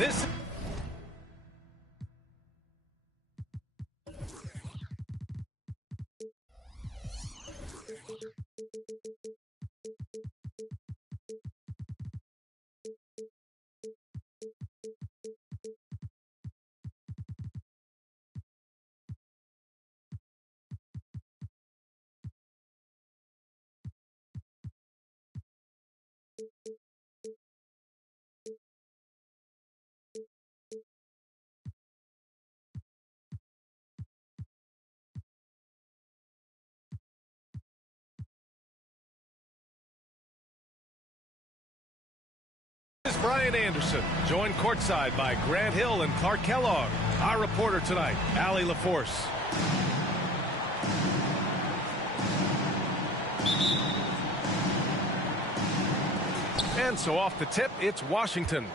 This is Brian Anderson, joined courtside by Grant Hill and Clark Kellogg. Our reporter tonight, Allie LaForce. And so off the tip, it's Washington.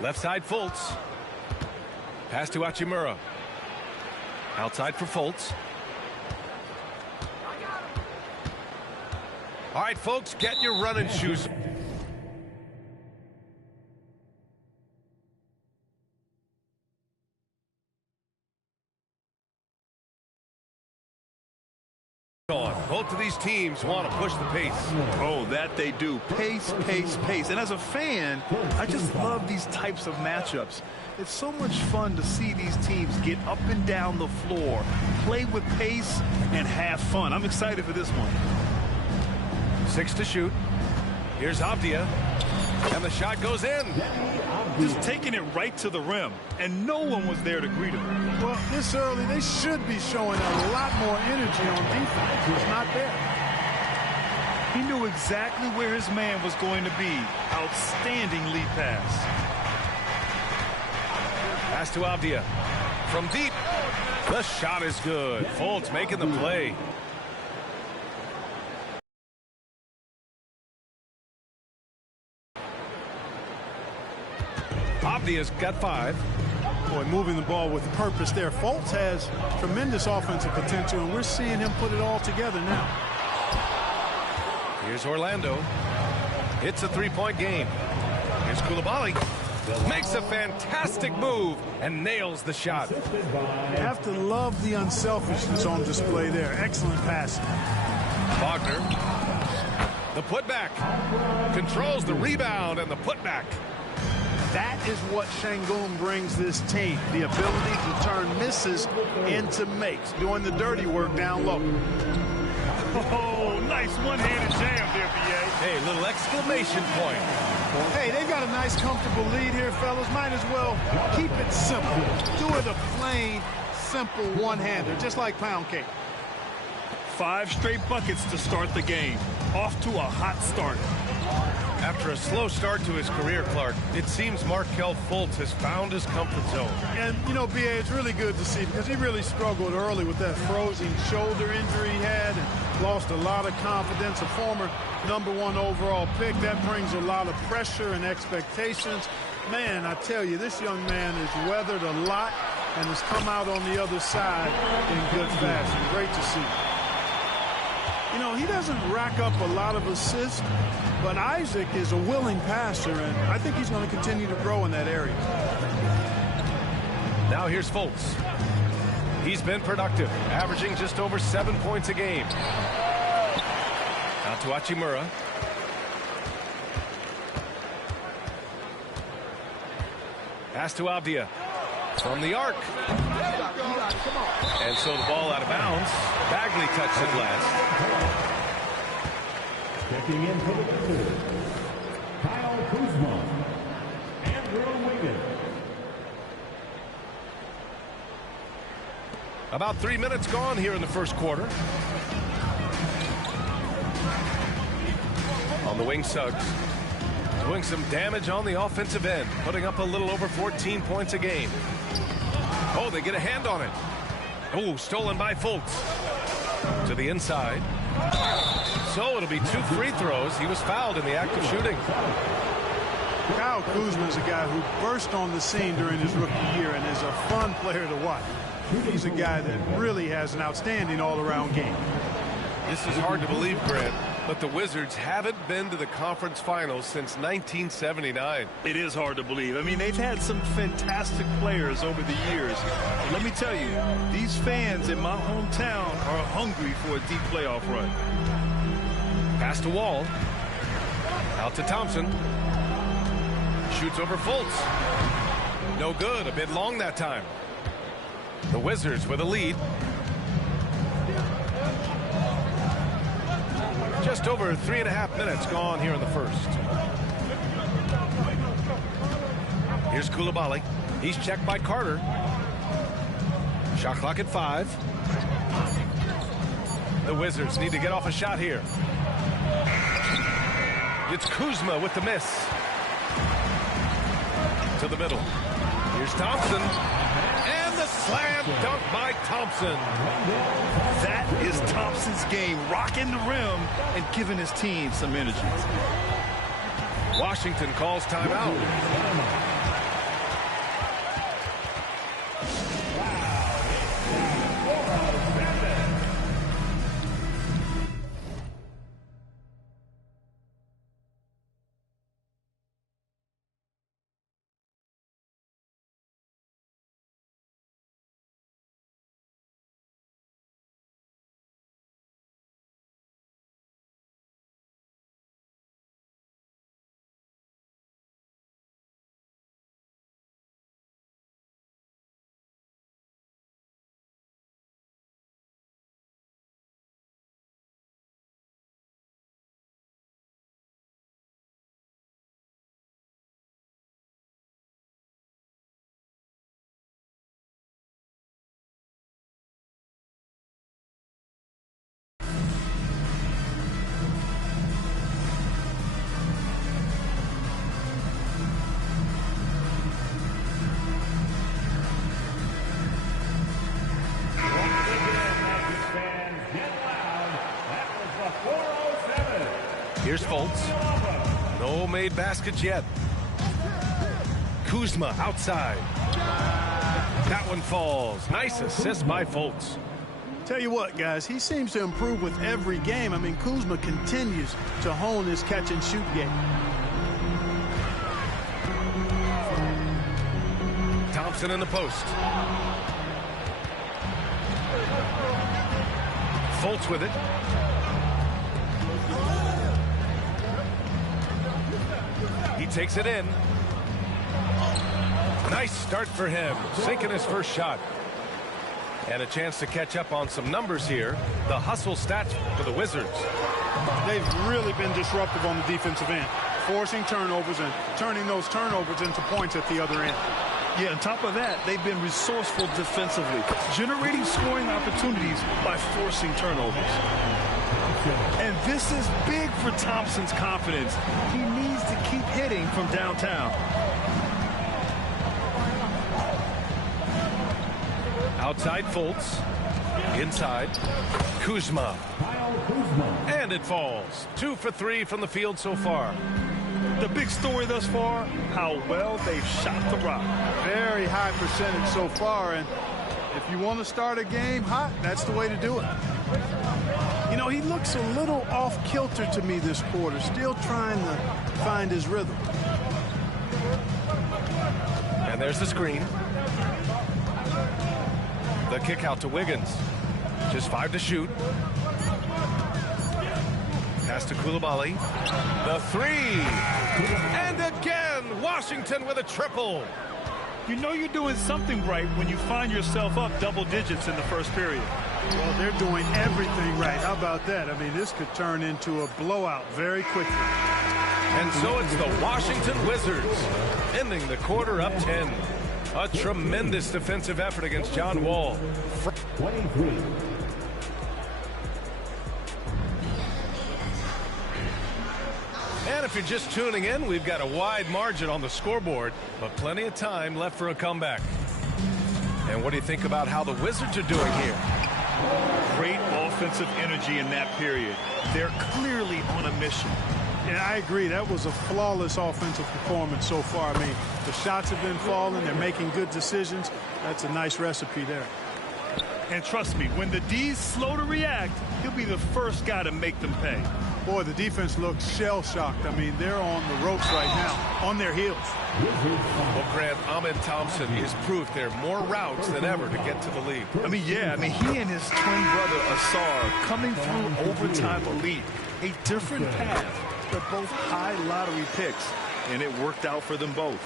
Left side, Fultz. Pass to Hachimura. Outside for Fultz. All right, folks, get your running shoes. Both of these teams want to push the pace. Oh, that they do. Pace, pace, pace. And as a fan, I just love these types of matchups. It's so much fun to see these teams get up and down the floor, play with pace, and have fun. I'm excited for this one. 6 to shoot. Here's Avdia. And the shot goes in. Just taking it right to the rim, and no one was there to greet him. Well, this early, they should be showing a lot more energy on defense. It's not there. He knew exactly where his man was going to be. Outstanding lead pass. Pass to Avdia. From deep. The shot is good. Fultz making the play. Avdia's got 5. Boy, moving the ball with purpose there. Fultz has tremendous offensive potential, and we're seeing him put it all together now. Here's Orlando. It's a 3-point game. Here's Coulibaly. Makes a fantastic move and nails the shot. You have to love the unselfishness on display there. Excellent passing. Wagner. The putback. Controls the rebound and the putback. That is what Şengün brings this team, the ability to turn misses into makes, doing the dirty work down low. Oh, nice one-handed jam there, B.A. Hey, little exclamation point. Hey, they've got a nice, comfortable lead here, fellas. Might as well keep it simple. Do it a plain, simple one-hander, just like pound cake. 5 straight buckets to start the game. Off to a hot start. After a slow start to his career, Clark, it seems Markelle Fultz has found his comfort zone. And, you know, B.A., it's really good to see because he really struggled early with that frozen shoulder injury he had and lost a lot of confidence. A former #1 overall pick, that brings a lot of pressure and expectations. Man, I tell you, this young man has weathered a lot and has come out on the other side in good fashion. Great to see. You know, he doesn't rack up a lot of assists, but Isaac is a willing passer, and I think he's going to continue to grow in that area. Now here's Fultz. He's been productive, averaging just over 7 points a game. Out to Hachimura. Pass to Avdia from the arc. And so the ball out of bounds. Bagley touched it last. Checking in for the Wizards, Kyle Kuzma, Andrew Wiggins. About 3 minutes gone here in the first quarter. On the wing, Suggs. Doing some damage on the offensive end. Putting up a little over 14 points a game. Oh, they get a hand on it. Oh, stolen by Fultz. To the inside. So it'll be 2 free throws. He was fouled in the act of shooting. Kyle Kuzma is a guy who burst on the scene during his rookie year and is a fun player to watch. He's a guy that really has an outstanding all-around game. This is hard to believe, Grant, but the Wizards haven't been to the conference finals since 1979. It is hard to believe. I mean, they've had some fantastic players over the years. But let me tell you, these fans in my hometown are hungry for a deep playoff run. Pass to Wall. Out to Thompson. Shoots over Fultz. No good. A bit long that time. The Wizards with a lead. Just over 3.5 minutes gone here in the first. Here's Coulibaly. He's checked by Carter. Shot clock at 5. The Wizards need to get off a shot here. It's Kuzma with the miss. To the middle. Here's Thompson. And the slam dunk by Thompson. That is Thompson's game, rocking the rim and giving his team some energy. Washington calls timeout. Here's Fultz. No made baskets yet. Kuzma outside. That one falls. Nice assist by Fultz. Tell you what, guys, he seems to improve with every game. I mean, Kuzma continues to hone his catch-and-shoot game. Thompson in the post. Fultz with it. He takes it in. Nice start for him. Sinking his first shot. And a chance to catch up on some numbers here. The hustle stats for the Wizards. They've really been disruptive on the defensive end, forcing turnovers and turning those turnovers into points at the other end. Yeah, on top of that, they've been resourceful defensively, generating scoring opportunities by forcing turnovers. And this is big for Thompson's confidence. He needs to keep hitting from downtown. Outside Fultz. Inside. Kuzma. And it falls. 2 for 3 from the field so far. The big story thus far, how well they've shot the rock. Very high percentage so far, and if you want to start a game hot, that's the way to do it. You know, he looks a little off-kilter to me this quarter, still trying to find his rhythm. And there's the screen. The kick out to Wiggins. Just 5 to shoot. Pass to Coulibaly. The 3. And again, Washington with a triple. You know you're doing something right when you find yourself up double digits in the first period. Well, they're doing everything right. How about that? I mean, this could turn into a blowout very quickly. And so it's the Washington Wizards ending the quarter up 10. A tremendous defensive effort against John Wall. 23. And if you're just tuning in, we've got a wide margin on the scoreboard, but plenty of time left for a comeback. And what do you think about how the Wizards are doing here? Great offensive energy in that period. They're clearly on a mission. Yeah, I agree. That was a flawless offensive performance so far. I mean, the shots have been falling. They're making good decisions. That's a nice recipe there. And trust me, when the D's slow to react, he'll be the first guy to make them pay. Boy, the defense looks shell-shocked. I mean, they're on the ropes right now, on their heels. Well, Grant, Ahmed Thompson is proof there are more routes than ever to get to the lead. I mean, he and his twin brother, Asar, coming through overtime elite. A different path. They're both high lottery picks, and it worked out for them both.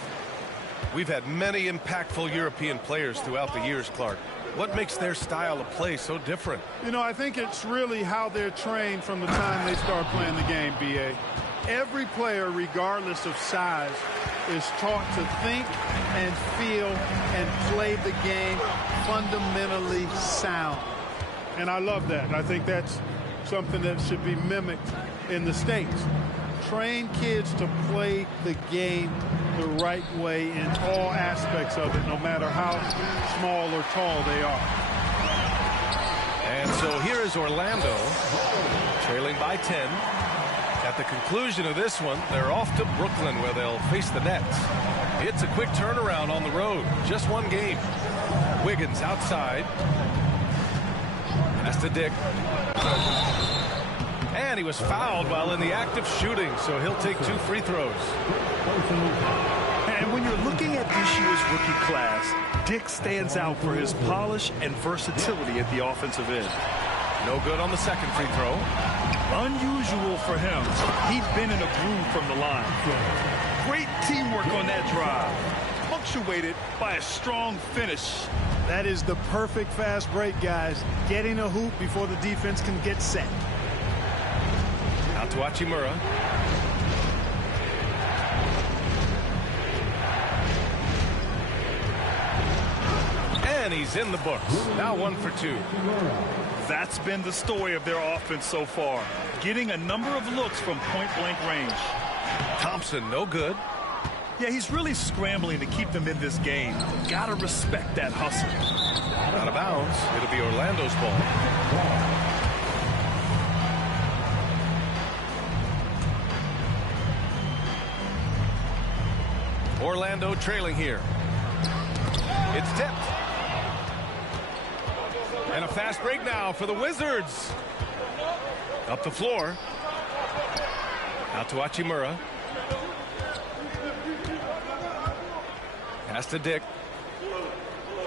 We've had many impactful European players throughout the years, Clark. What makes their style of play so different? You know, I think it's really how they're trained from the time they start playing the game, B.A. Every player, regardless of size, is taught to think and feel and play the game fundamentally sound. And I love that. I think that's something that should be mimicked in the States. Train kids to play the game the right way in all aspects of it, no matter how small or tall they are. And so here is Orlando, trailing by 10. At the conclusion of this one, they're off to Brooklyn, where they'll face the Nets. It's a quick turnaround on the road. Just one game. Wiggins outside. Pass to Dick. And he was fouled while in the act of shooting, so he'll take 2 free throws. And when you're looking at this year's rookie class, Dick stands out for his polish and versatility at the offensive end. No good on the second free throw. Unusual for him. He's been in a groove from the line. Great teamwork on that drive, punctuated by a strong finish. That is the perfect fast break, guys. Getting a hoop before the defense can get set. Out to Hachimura. And he's in the books. Now 1 for 2. That's been the story of their offense so far. Getting a number of looks from point-blank range. Thompson, no good. Yeah, he's really scrambling to keep them in this game. Gotta respect that hustle. Out of bounds. It'll be Orlando's ball. Orlando trailing here. It's tipped. And a fast break now for the Wizards. Up the floor. Out to Hachimura. Pass to Dick.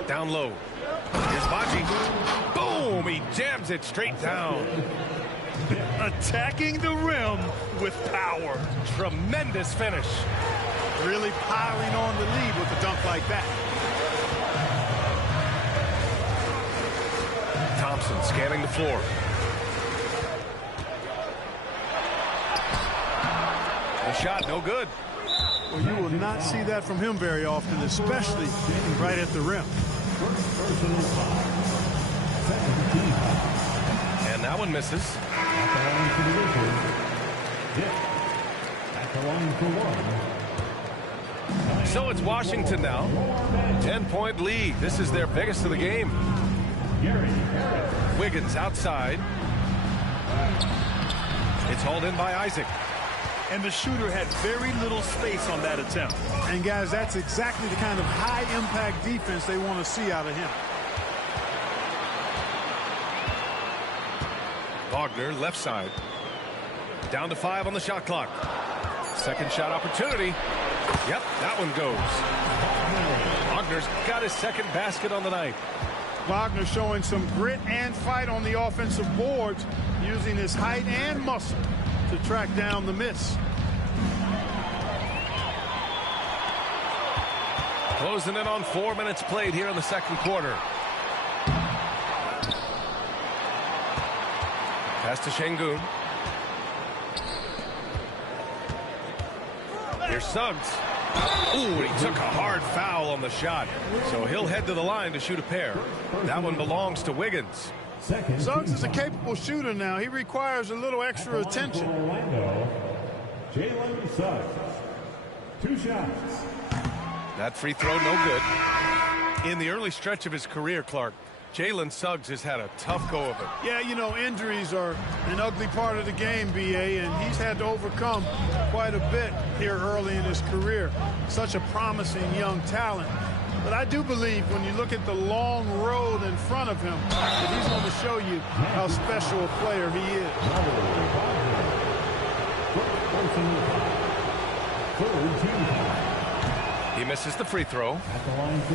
Down low. Here's Baji. Boom! He jams it straight down. Attacking the rim with power. Tremendous finish. Really piling on the lead with a dunk like that. Thompson scanning the floor. The shot, no good. Well, you will not see that from him very often, especially right at the rim. And that one misses. At the line for 1. So it's Washington now. 10-point lead. This is their biggest of the game. Wiggins outside. It's hauled in by Isaac. And the shooter had very little space on that attempt. And, guys, that's exactly the kind of high-impact defense they want to see out of him. Wagner, left side. Down to 5 on the shot clock. Second shot opportunity. Yep, that one goes. Wagner's got his second basket on the night. Wagner showing some grit and fight on the offensive boards, using his height and muscle to track down the miss. Closing in on 4 minutes played here in the second quarter. Pass to Şengün. Here's Suggs. Ooh, he took a hard foul on the shot. So he'll head to the line to shoot a pair. That one belongs to Wiggins. Suggs is a capable shooter now. He requires a little extra attention. Jalen Suggs. 2 shots. That free throw no good. In the early stretch of his career, Clark, Jalen Suggs has had a tough go of it. Yeah, you know, injuries are an ugly part of the game, B.A., and he's had to overcome quite a bit here early in his career. Such a promising young talent. But I do believe when you look at the long road in front of him, that he's going to show you how special a player he is. He misses the free throw.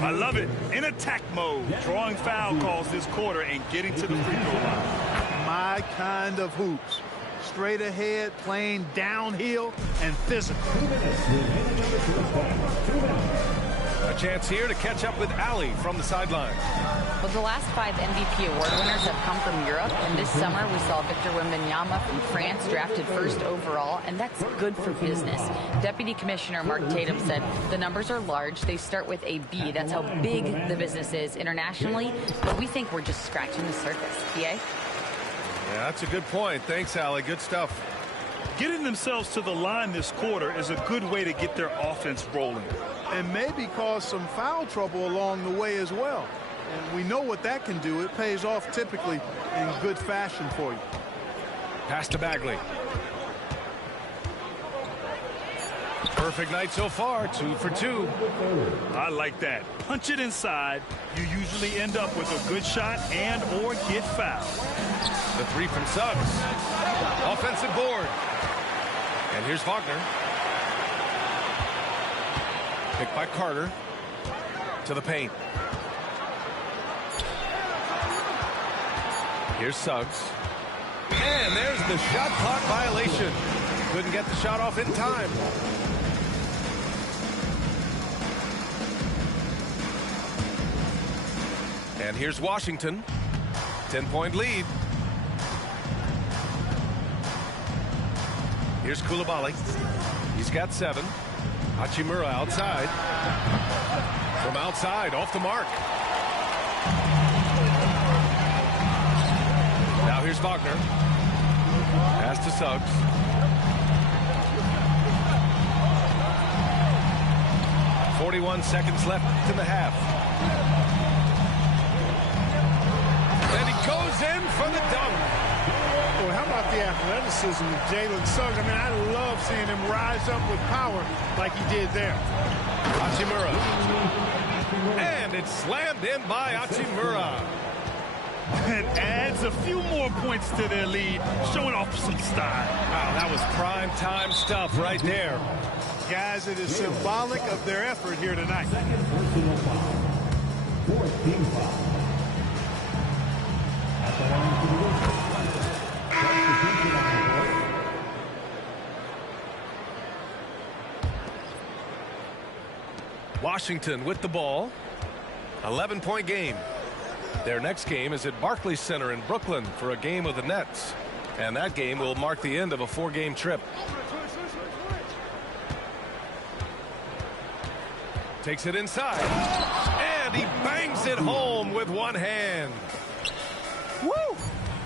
I love it. In attack mode, drawing foul calls this quarter and getting to the free throw line. My kind of hoops. Straight ahead, playing downhill, and physical. A chance here to catch up with Ali from the sideline. Well, the last 5 MVP award winners have come from Europe, and this summer we saw Victor Wembanyama from France drafted first overall, and that's good for business. Deputy Commissioner Mark Tatum said the numbers are large. They start with a B. That's how big the business is internationally, but we think we're just scratching the surface. PA? Yeah, that's a good point. Thanks, Ali. Good stuff. Getting themselves to the line this quarter is a good way to get their offense rolling. And maybe cause some foul trouble along the way as well. And we know what that can do. It pays off typically in good fashion for you. Pass to Bagley. Perfect night so far, 2 for 2. I like that. Punch it inside. You usually end up with a good shot and or get fouled. The 3 from Suggs. Offensive board. And here's Wagner. Picked by Carter. To the paint. Here's Suggs. And there's the shot clock violation. Couldn't get the shot off in time. And here's Washington. 10-point lead. Here's Coulibaly. He's got 7. Hachimura outside. From outside, off the mark. Now here's Wagner. Pass to Suggs. .41 seconds left in the half. And he goes in for the dunk. Boy, how about the athleticism of Jalen Suggs? I mean, I love seeing him rise up with power like he did there. Hachimura. And it's slammed in by Hachimura. And adds a few more points to their lead, showing off some style. Wow, that was prime time stuff right there. Guys, it is symbolic of their effort here tonight. Fourth team foul. At the line to the whistle. Substitution on the board. Washington with the ball. 11-point game. Their next game is at Barclays Center in Brooklyn for a game with the Nets. And that game will mark the end of a 4-game trip. Takes it inside. And he bangs it home with one hand. Woo!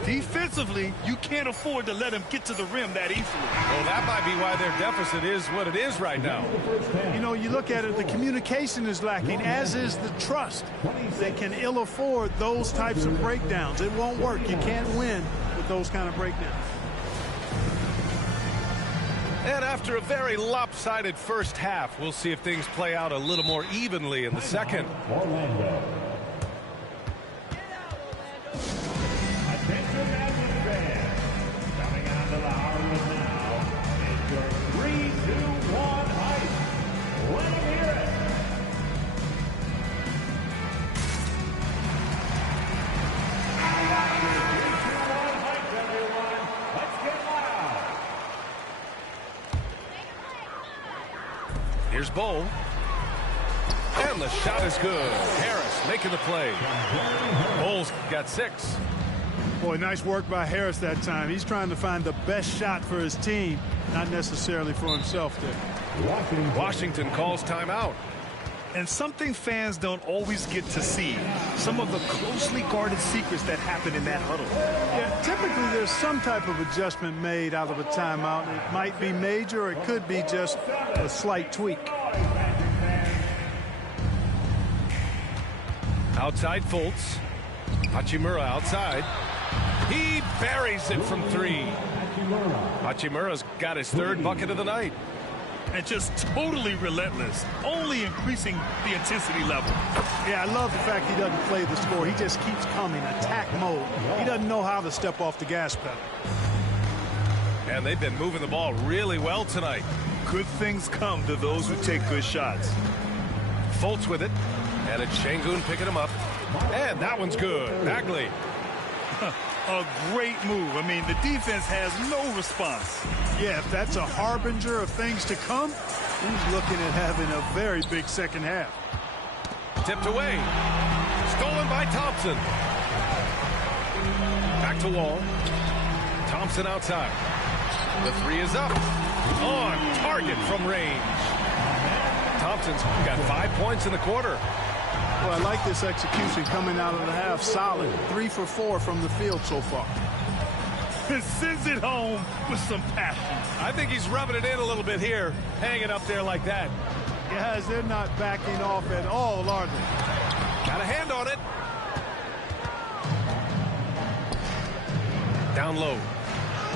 Defensively, you can't afford to let him get to the rim that easily. Well, that might be why their deficit is what it is right now. You know, you look at it, the communication is lacking, as is the trust. They can ill afford those types of breakdowns. It won't work. You can't win with those kind of breakdowns. And after a very lopsided first half, we'll see if things play out a little more evenly in the second. Orlando. Attention Magic fans. Coming onto the hardwood now is your 3-2-1 hype. Let them hear it. I got your 3-2-1 hype, everyone. Let's get loud. Here's Bol. And the shot is good. Harris making the play. Bulls got 6. Boy, nice work by Harris that time. He's trying to find the best shot for his team, not necessarily for himself there. Washington calls timeout. And something fans don't always get to see, some of the closely guarded secrets that happen in that huddle. Yeah, typically there's some type of adjustment made out of a timeout. It might be major, or it could be just a slight tweak. Outside Fultz. Hachimura outside. He buries it from 3. Hachimura's got his 3rd bucket of the night. And just totally relentless, only increasing the intensity level. Yeah, I love the fact he doesn't play the score. He just keeps coming, attack mode. He doesn't know how to step off the gas pedal. And they've been moving the ball really well tonight. Good things come to those who take good shots. Fultz with it. And it's Şengün picking him up. And that one's good. Bagley. A great move. I mean, the defense has no response. Yeah, if that's a harbinger of things to come, he's looking at having a very big second half. Tipped away. Stolen by Thompson. Back to Wall. Thompson outside. The 3 is up. On target from range. Thompson's got 5 points in the quarter. Well, I like this execution coming out of the half. Solid. 3 for 4 from the field so far. Sends it home with some passion. I think he's rubbing it in a little bit here. Hanging up there like that. Guys, they're not backing off at all, are they? Got a hand on it. Down low.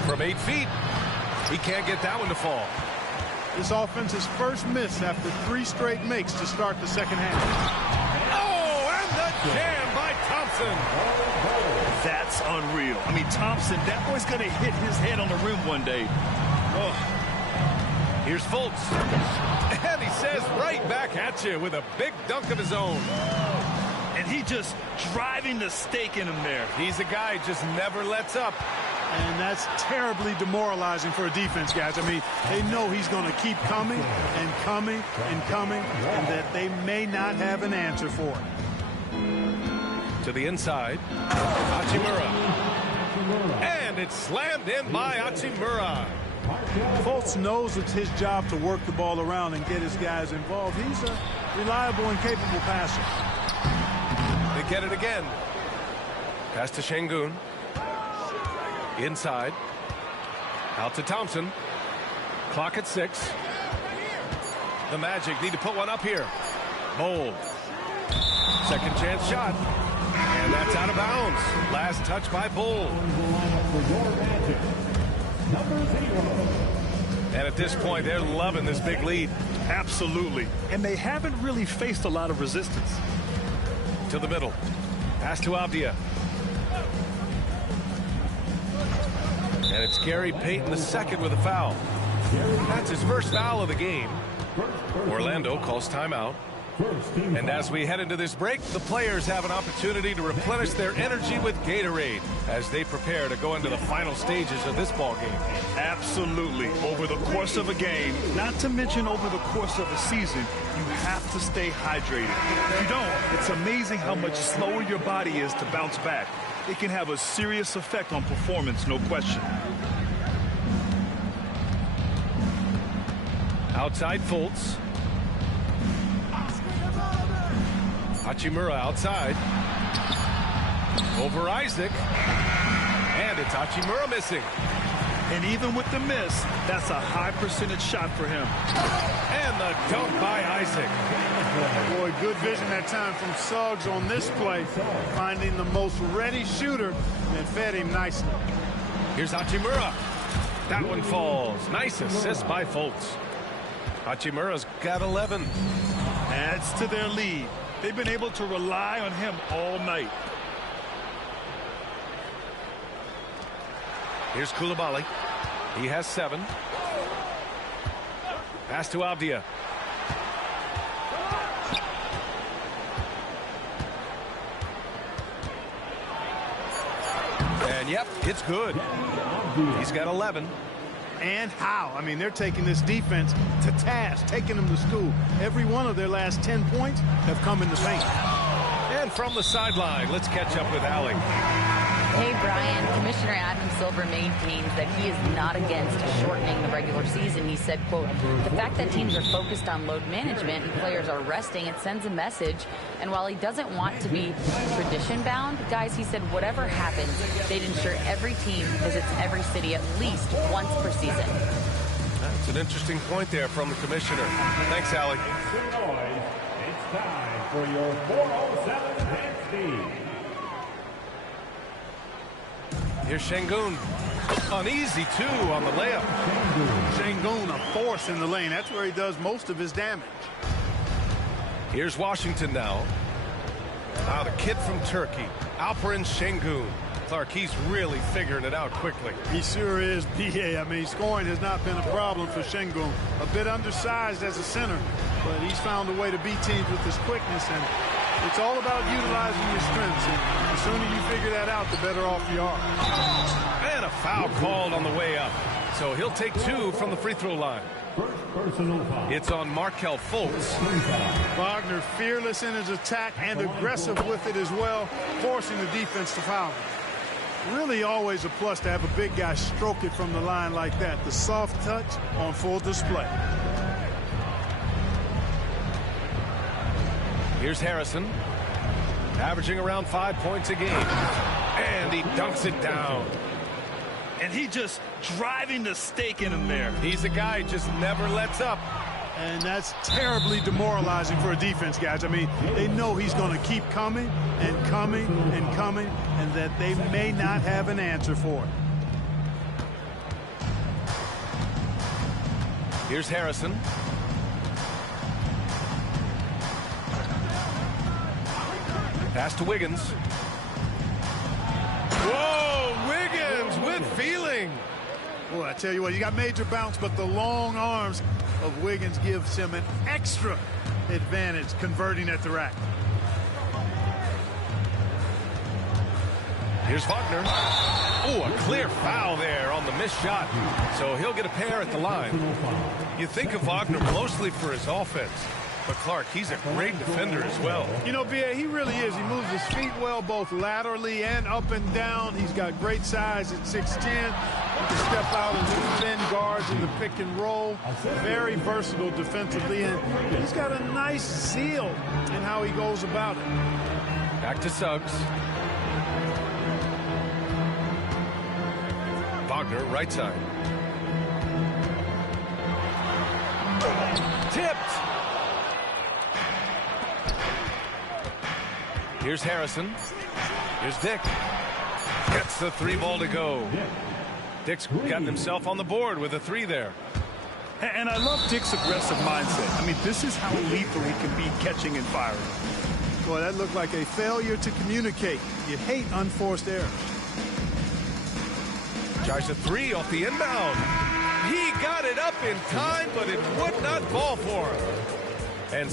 From 8 feet. He can't get that one to fall. This offense's first miss after 3 straight makes to start the second half. Jam by Thompson. That's unreal. I mean, Thompson, that boy's going to hit his head on the rim one day. Oh. Here's Fultz. And he says right back at you with a big dunk of his own. And he just driving the stake in him there. He's a guy who just never lets up. And that's terribly demoralizing for a defense, guys. I mean, they know he's going to keep coming and coming and coming, and that they may not have an answer for it. To the inside. Hachimura. And it's slammed in by Hachimura. Fultz knows it's his job to work the ball around and get his guys involved. He's a reliable and capable passer. They get it again. Pass to Şengün. Inside. Out to Thompson. Clock at 6. The Magic need to put one up here. Bold. Second chance shot. And that's out of bounds. Last touch by Bull. And at this point, they're loving this big lead. Absolutely. And they haven't really faced a lot of resistance. To the middle. Pass to Avdia. And it's Gary Payton II with a foul. That's his first foul of the game. Orlando calls timeout. And as we head into this break, the players have an opportunity to replenish their energy with Gatorade as they prepare to go into the final stages of this ball game. Absolutely. Over the course of a game, not to mention over the course of a season, you have to stay hydrated. If you don't, it's amazing how much slower your body is to bounce back. It can have a serious effect on performance, no question. Outside Fultz. Hachimura outside. Over Isaac. And it's Hachimura missing. And even with the miss, that's a high percentage shot for him. And the dunk by Isaac. Boy, good vision that time from Suggs on this play, finding the most ready shooter and fed him nicely. Here's Hachimura. That one falls. Nice assist by Fultz. Hachimura's got 11. Adds to their lead. They've been able to rely on him all night. Here's Coulibaly. He has 7. Pass to Avdia. And yep, it's good. He's got 11. and how. I mean, they're taking this defense to task, taking them to school. Every one of their last 10 points have come in the paint. And from the sideline, let's catch up with Allie. Hey, Brian. Commissioner Adam Silver maintains that he is not against shortening the regular season. He said, quote, the fact that teams are focused on load management and players are resting, it sends a message. And while he doesn't want to be tradition-bound, guys, he said whatever happens, they'd ensure every team visits every city at least once per season. That's an interesting point there from the commissioner. Thanks, Allie. It's time for your 407 Wednesday. Here's Şengün. Uneasy, too, on the layup. Şengün, a force in the lane. That's where he does most of his damage. Here's Washington now. Now the kid from Turkey, Alperen Şengün. Clark, he's really figuring it out quickly. He sure is, B.A. I mean, scoring has not been a problem for Şengün. A bit undersized as a center, but he's found a way to beat teams with his quickness, and it's all about utilizing your strengths. And the sooner you figure that out, the better off you are. And a foul called on the way up. So he'll take 2 from the free throw line. It's on Markelle Fultz. Wagner fearless in his attack and aggressive with it as well, forcing the defense to foul him. Really always a plus to have a big guy stroke it from the line like that. The soft touch on full display. Here's Harrison, averaging around 5 points a game. And he dunks it down. And he just driving the stake in him there. He's a guy who just never lets up. And that's terribly demoralizing for a defense, guys. I mean, they know he's going to keep coming and coming and coming, and that they may not have an answer for it. Here's Harrison. Pass to Wiggins. Whoa, Wiggins with feeling. Boy, I tell you what, you got major bounce, but the long arms of Wiggins gives him an extra advantage converting at the rack. Here's Wagner. Oh, a clear foul there on the missed shot. So he'll get a pair at the line. You think of Wagner mostly for his offense, but Clark, he's a great defender as well. You know, B.A., he really is. He moves his feet well, both laterally and up and down. He's got great size at 6'10". He can step out and defend guards in the pick and roll. Very versatile defensively, and he's got a nice zeal in how he goes about it. Back to Suggs. Wagner, right side. Tipped. Here's Harrison. Here's Dick. Gets the 3 ball to go. Dick's gotten himself on the board with a 3 there. And I love Dick's aggressive mindset. I mean, this is how lethal he can be catching and firing. Boy, that looked like a failure to communicate. You hate unforced errors. Tries a 3 off the inbound. He got it up in time, but it would not fall for him.